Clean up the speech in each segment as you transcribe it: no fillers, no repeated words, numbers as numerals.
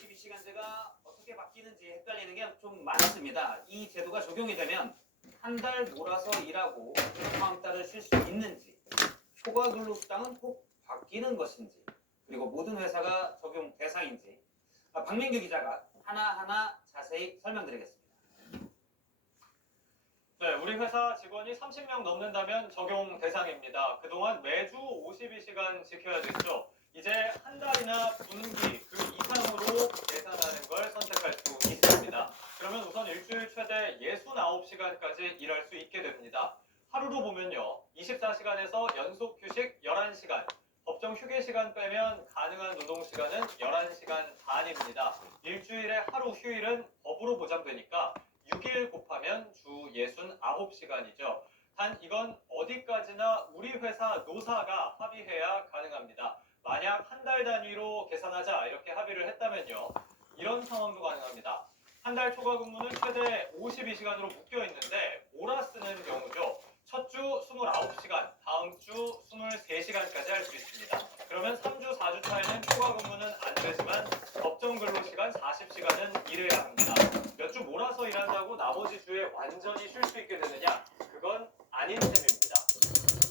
52시간제가 어떻게 바뀌는지 헷갈리는 게 좀 많습니다. 이 제도가 적용이 되면 한 달 몰아서 일하고 다음 달을 쉴 수 있는지, 초과 근로수당은 꼭 바뀌는 것인지, 그리고 모든 회사가 적용 대상인지 박민규 기자가 하나하나 자세히 설명드리겠습니다. 네, 우리 회사 직원이 30명 넘는다면 적용 대상입니다. 그동안 매주 52시간 지켜야 됐죠. 이제 한 달이나 분기 그 이상으로 계산하는 걸 선택할 수 있습니다. 그러면 우선 일주일 최대 69시간까지 일할 수 있게 됩니다. 하루로 보면요. 24시간에서 연속 휴식 11시간, 법정 휴게 시간 빼면 가능한 노동 시간은 11시간 반입니다. 일주일에 하루 휴일은 법으로 보장되니까 6일 곱하면 주 69시간이죠. 단 이건 어디까지나 우리 회사 노사가 합의해야 가능합니다. 만약 한 달 단위로 계산하자 이렇게 합의를 했다면요. 이런 상황도 가능합니다. 한 달 초과 근무는 최대 52시간으로 묶여 있는데 몰아쓰는 경우죠. 첫 주 29시간, 다음 주 23시간까지 할 수 있습니다. 그러면 3주, 4주 차에는 초과 근무는 안 되지만 법정 근로시간 40시간은 일해야 합니다. 몇 주 몰아서 일한다고 나머지 주에 완전히 쉴 수 있게 되느냐? 그건 아닌 셈입니다.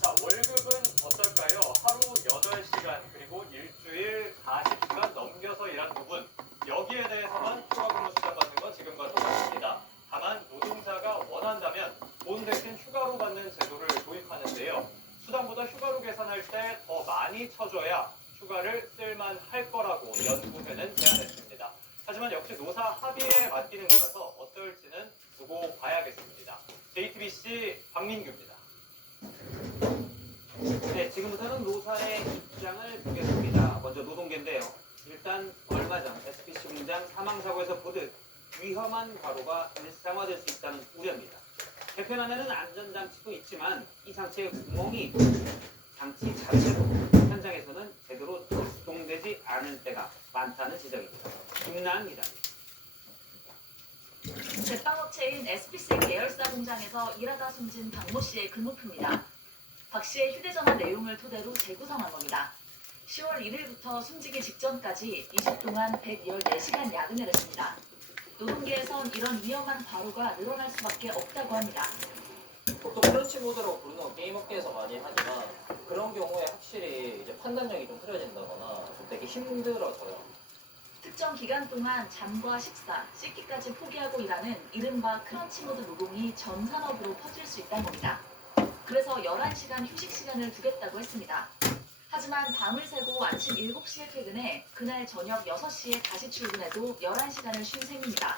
자, 월급은 어떨까요? 하루 8시간 그리고 일주일 40시간 넘겨서 일한 부분, 여기에 대해서만 초과 근로 수당 받는 건 지금과 똑같습니다. 다만 노동자가 원한다면 돈 대신 휴가로 받는 제도를 도입하는데요. 수당보다 휴가로 계산할 때 더 많이 쳐줘야 휴가를 쓸만할 거라고 연구회는 제안했습니다. 하지만 역시 노사 합의에 맡기는 거라서 어떨지는 두고 봐야겠습니다. JTBC 박민규입니다. 네, 지금부터는 노사의 입장을 보겠습니다. 먼저 노동계인데요. 일단 얼마 전 SBC 공장 사망사고에서 보듯 위험한 과로가 일상화될 수 있다는 우려입니다. 개편안에는 안전장치도 있지만 이 장치에 구멍이 있고 장치 자체도 현장에서는 제대로 작동되지 않을 때가 많다는 지적입니다. 김나은 기자입니다. 제빵업체인 SBC 계열사 공장에서 일하다 숨진 박모 씨의 근무표입니다. 박 씨의 휴대전화 내용을 토대로 재구성한 겁니다. 10월 1일부터 숨지기 직전까지 20 동안 114시간 야근을 했습니다. 노동계에선 이런 위험한 과로가 늘어날 수밖에 없다고 합니다. 보통 크런치 모드로 부르는 게임 업계에서 많이 하지만 그런 경우에 확실히 이제 판단력이 좀 흐려진다거나 좀 되게 힘들어져요. 특정 기간 동안 잠과 식사, 씻기까지 포기하고 일하는 이른바 크런치 모드 노동이 전 산업으로 퍼질 수 있다는 겁니다. 그래서 11시간 휴식 시간을 두겠다고 했습니다. 하지만 밤을 새고 아침 7시에 퇴근해 그날 저녁 6시에 다시 출근해도 11시간을 쉰 셈입니다.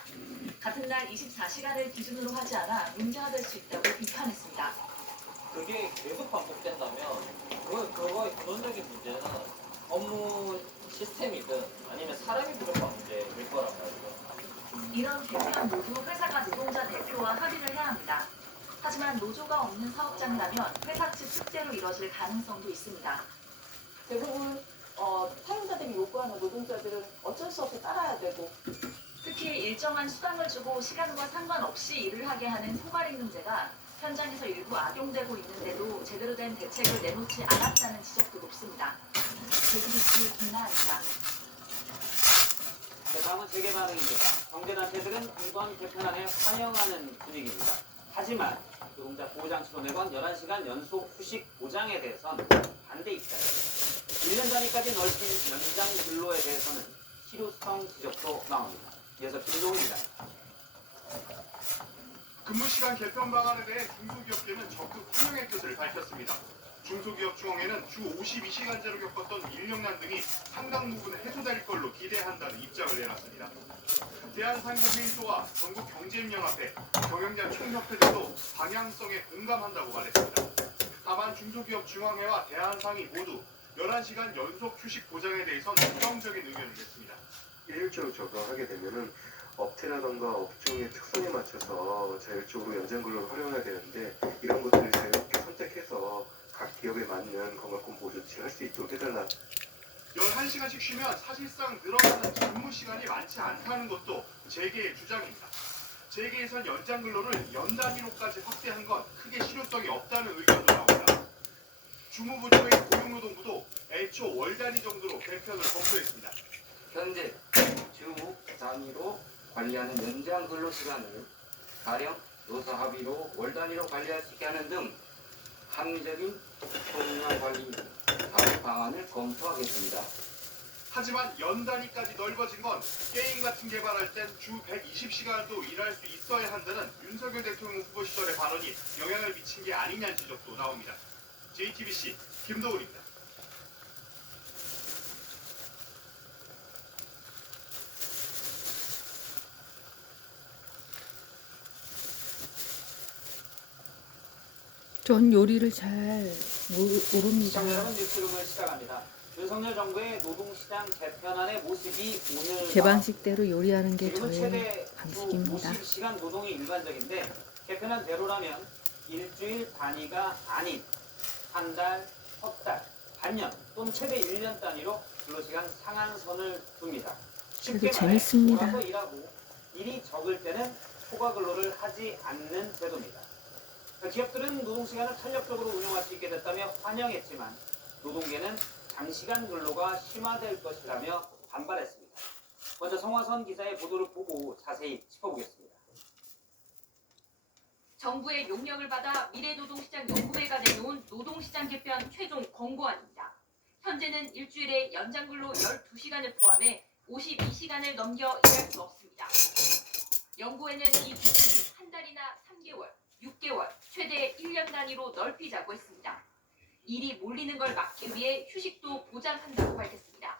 같은 날 24시간을 기준으로 하지 않아 문제가 될 수 있다고 비판했습니다. 그게 계속 반복된다면 그거의 근원적인 문제는 업무 시스템이든 아니면 사람이 부족한 문제일 거란 말이죠. 이런 개편 모두 회사가 노동자 대표와 합의를 해야 합니다. 하지만 노조가 없는 사업장이라면 회사 측 뜻대로 이뤄질 가능성도 있습니다. 대부분 사용자들이 요구하는 노동자들은 어쩔 수 없이 따라야 되고 특히 일정한 수당을 주고 시간과 상관없이 일을 하게 하는 포괄임 문제가 현장에서 일부 악용되고 있는데도 제대로 된 대책을 내놓지 않았다는 지적도 높습니다. JTBC 김나은입니다. 다음은 재개 반응입니다. 경제단체들은 이번 개편안에 환영하는 분위기입니다. 하지만 노동자 보호장치로 내건 11시간 연속 휴식 보장에 대해선 반대 입장입니다. 1년 단위까지 넓힌 연장 근로에 대해서는 실효성 지적도 나옵니다. 이어서 김동훈 기자입니다. 근무시간 개편 방안에 대해 중소기업계는 적극 환영의 뜻을 밝혔습니다. 중소기업중앙회는 주 52시간제로 겪었던 인력난 등이 상당 부분 해소될 걸로 기대한다는 입장을 내놨습니다. 대한상공회의소와 전국경제인연합회, 경영자 총협회 등도 방향성에 공감한다고 말했습니다. 다만 중소기업중앙회와 대한상의 모두 11시간 연속 휴식 보장에 대해선 부정적인 의견을 냈습니다. 일률적으로 적용하게 되면은 업체라던가 업종의 특성에 맞춰서 자율적으로 연장근로를 활용해야 되는데 이런 것들을 자유롭게 선택해서 각 기업에 맞는 건강권 보호 조치를 할 수 있도록 해달라. 11시간씩 쉬면 사실상 늘어나는 근무 시간이 많지 않다는 것도 재계의 주장입니다. 재계에선 연장 근로를 연 단위로까지 확대한 건 크게 실효성이 없다는 의견도 나옵니다. 주무부처인 고용노동부도 애초 월 단위 정도로 개편을 검토했습니다. 현재 주 단위로 관리하는 연장 근로 시간을 가령 노사 합의로 월 단위로 관리할 수 있게 하는 등 합리적인 총량 관리 다른 방안을 검토하겠습니다. 하지만 연 단위까지 넓어진 건 게임 같은 개발할 땐 주 120시간도 일할 수 있어야 한다는 윤석열 대통령 후보 시절의 발언이 영향을 미친 게 아니냐는 지적도 나옵니다. JTBC 김도훈입니다. 전 요리를 잘 모릅니다. 시청자 여러분, 뉴스룸을 시작합니다. 윤석열 정부의 노동시장 개편안의 모습이 오늘 제 방식대로 요리하는 게 지금은 저의 최대 방식입니다. 50시간 노동이 일반적인데 개편안 대로라면 일주일 단위가 아닌 한 달, 석 달, 반년 또는 최대 1년 단위로 근로시간 상한선을 둡니다. 쉽게 그래도 말해 재밌습니다. 몰아서 일하고 일이 적을 때는 초과 근로를 하지 않는 제도입니다. 기업들은 노동시간을 탄력적으로 운영할 수 있게 됐다며 환영했지만 노동계는 장시간 근로가 심화될 것이라며 반발했습니다. 먼저 성화선 기자의 보도를 보고 자세히 짚어보겠습니다. 정부의 용역을 받아 미래노동시장 연구회가 내놓은 노동시장 개편 최종 권고안입니다. 현재는 일주일에 연장근로 12시간을 포함해 52시간을 넘겨 일할 수 없습니다. 연구회는 이 기준을 한 달이나 3개월, 6개월, 최대 1년 단위로 넓히자고 했습니다. 일이 몰리는 걸 막기 위해 휴식도 보장한다고 밝혔습니다.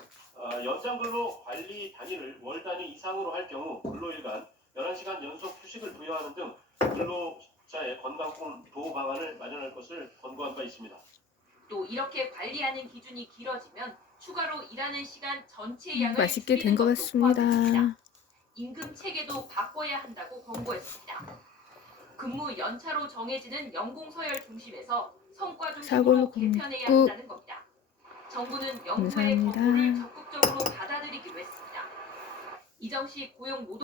연장근로 관리 단위를 월 단위 이상으로 할 경우 근로일간 11시간 연속 휴식을 부여하는 등 근로자의 건강 보호 방안을 마련할 것을 권고한 바 있습니다. 또 이렇게 관리하는 기준이 길어지면 추가로 일하는 시간 전체 양을 맛있게 된 줄이는 것 것도 같습니다. 포함됩니다. 임금 체계도 바꿔야 한다고 권고했습니다. 근무 연차로 정해지는 연공 서열 중심에서 성과 중심으로 사골로 개편해야 굽고 한다는 겁니다. 정부는 연구의 감사합니다. 권고를 적극적으로 받아들이기로 했습니다. 이정식 고용노동